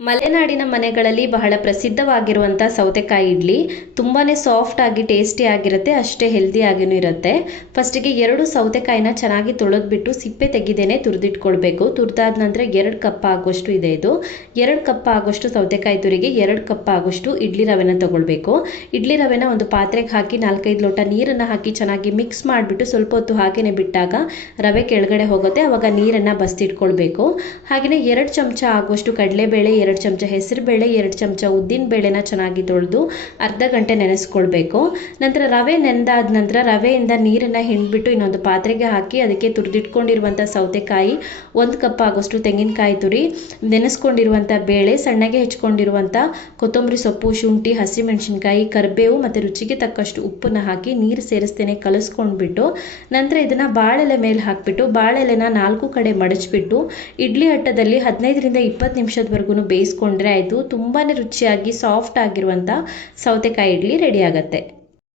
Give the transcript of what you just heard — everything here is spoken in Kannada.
ಮಲೆನಾಡಿನ ಮನೆಗಳಲ್ಲಿ ಬಹಳ ಪ್ರಸಿದ್ಧವಾಗಿರುವಂಥ ಸೌತೆಕಾಯಿ ಇಡ್ಲಿ ತುಂಬಾ ಸಾಫ್ಟ್ ಆಗಿ ಟೇಸ್ಟಿ ಆಗಿರುತ್ತೆ, ಅಷ್ಟೇ ಹೆಲ್ದಿ ಆಗಿನೂ ಇರುತ್ತೆ. ಫಸ್ಟಿಗೆ 2 ಸೌತೆಕಾಯಿನ ಚೆನ್ನಾಗಿ ತೊಳೆದ್ಬಿಟ್ಟು ಸಿಪ್ಪೆ ತೆಗಿದೇನೆ ತುರಿದಿಟ್ಕೊಳ್ಬೇಕು. ತುರಿದಾದ ನಂತರ 2 ಕಪ್ ಆಗುವಷ್ಟು ಇದೆ ಇದು. 2 ಕಪ್ ಆಗುವಷ್ಟು ಸೌತೆಕಾಯಿ ತುರಿಗೆ 2 ಕಪ್ ಆಗುವಷ್ಟು ಇಡ್ಲಿ ರವೆನ ತಗೊಳ್ಬೇಕು. ಇಡ್ಲಿ ರವೆನ ಒಂದು ಪಾತ್ರೆಗೆ ಹಾಕಿ 4-5 ಲೋಟ ನೀರನ್ನು ಹಾಕಿ ಚೆನ್ನಾಗಿ ಮಿಕ್ಸ್ ಮಾಡಿಬಿಟ್ಟು ಸ್ವಲ್ಪ ಹೊತ್ತು ಹಾಗೇನೆ ಬಿಟ್ಟಾಗ ರವೆ ಕೆಳಗಡೆ ಹೋಗುತ್ತೆ, ಆವಾಗ ನೀರನ್ನು ಬಸ್ತಿಟ್ಕೊಳ್ಬೇಕು. ಹಾಗೆಯೇ 2 ಚಮಚ ಆಗುವಷ್ಟು ಕಡಲೆಬೇಳೆ, 2 ಚಮಚ ಹೆಸರುಬೇಳೆ, 2 ಚಮಚ ಉದ್ದಿನ ಬೇಳೆನ ಚೆನ್ನಾಗಿ ತೊಳೆದು ಅರ್ಧ ಗಂಟೆ ನೆನೆಸ್ಕೊಳ್ಬೇಕು. ನಂತರ ರವೆ ನೆಂದಾದ ನಂತರ ರವೆಯಿಂದ ನೀರನ್ನು ಹಿಂಡ್ಬಿಟ್ಟು ಇನ್ನೊಂದು ಪಾತ್ರೆಗೆ ಹಾಕಿ ಅದಕ್ಕೆ ತುರಿದಿಟ್ಕೊಂಡಿರುವಂಥ ಸೌತೆಕಾಯಿ, 1 ಕಪ್ ಆಗೋಷ್ಟು ತೆಂಗಿನಕಾಯಿ ತುರಿ, ನೆನೆಸ್ಕೊಂಡಿರುವಂಥ ಬೇಳೆ, ಸಣ್ಣಗೆ ಹೆಚ್ಕೊಂಡಿರುವಂಥ ಕೊತ್ತಂಬರಿ ಸೊಪ್ಪು, ಶುಂಠಿ, ಹಸಿಮೆಣಸಿನ್ಕಾಯಿ, ಕರಿಬೇವು ಮತ್ತು ರುಚಿಗೆ ತಕ್ಕಷ್ಟು ಉಪ್ಪನ್ನು ಹಾಕಿ ನೀರು ಸೇರಿಸ್ತೇನೆ ಕಲಿಸ್ಕೊಂಡ್ಬಿಟ್ಟು ನಂತರ ಇದನ್ನು ಬಾಳೆಲೆ ಮೇಲೆ ಹಾಕಿಬಿಟ್ಟು ಬಾಳೆಲೆನ 4 ಕಡೆ ಮಡಚಿಬಿಟ್ಟು ಇಡ್ಲಿ ಅಟ್ಟದಲ್ಲಿ 15ರಿಂದ 20 ನಿಮಿಷದವರೆಗೂ ಬೇಯಿಸ್ಕೊಂಡ್ರೆ ಆಯಿತು. ತುಂಬಾ ರುಚಿಯಾಗಿ ಸಾಫ್ಟ್ ಆಗಿರುವಂಥ ಸೌತೆಕಾಯಿ ಇಡ್ಲಿ ರೆಡಿ ಆಗುತ್ತೆ.